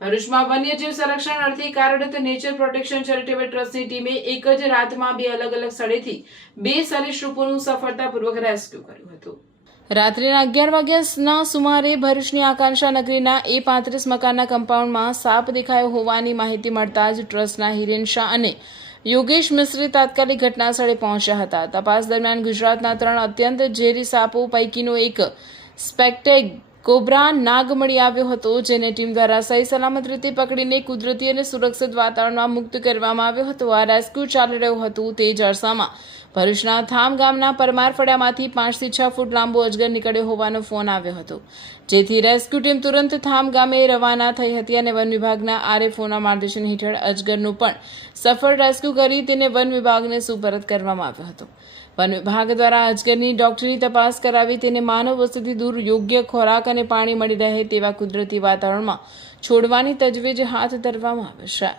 ભરૂચમાં વન્યજીવ સંરક્ષણ અર્થે કાર્યરત નેચર પ્રોટેક્શન ચેરિટેબલ ટ્રસ્ટની ટીમે એક જ રાતમાં 2 અલગ અલગ સ્થળેથી 2 સરીસૃપોનું સફળતાપૂર્વક રેસ્ક્યુ કર્યું હતું। રાત્રિના 11 વાગ્યાના સુમારે ભરૂચની આકાંક્ષા નગરીના A35 મકાનના કમ્પાઉન્ડમાં સાપ દેખાયો હોવાની માહિતી મળતા જ ટ્રસ્ટના હિરેન શાહ અને યોગેશ મિસ્ત્રી તાત્કાલિક ઘટનાસ્થળે પહોંચ્યા હતા। તપાસ દરમિયાન ગુજરાતના 3 અત્યંત ઝેરી સાપો પૈકીનો એક સ્પેક્ટેગ કોબ્રા નાગ મળી આવ્યો હતો, જેને ટીમ દ્વારા સહી સલામત રીતે પકડીને કુદરતી અને સુરક્ષિત વાતાવરણમાં મુક્ત કરવામાં આવ્યો હતો। આ રેસ્ક્યુ ચાલી રહ્યું હતું તે જ અરસામાં ભરૂચના થામ ગામના પરમાર ફળિયામાંથી 5 થી 6 ફૂટ લાંબો અજગર નીકળ્યો હોવાનો ફોન આવ્યો હતો, જેથી રેસ્ક્યુ ટીમ તુરંત થામ ગામે રવાના થઈ હતી અને વન વિભાગના RFOના માર્ગદર્શન હેઠળ અજગરનું પણ સફળ રેસ્ક્યુ કરી તેને વન વિભાગને સુપરત કરવામાં આવ્યો હતો। વન વિભાગ દ્વારા અજગરની ડોક્ટરી તપાસ કરાવી તેને માનવ વસ્તીથી દૂર યોગ્ય ખોરાક અને પાણી મળી રહે તેવા કુદરતી વાતાવરણમાં છોડવાની તજવીજ હાથ ધરવામાં આવે છે।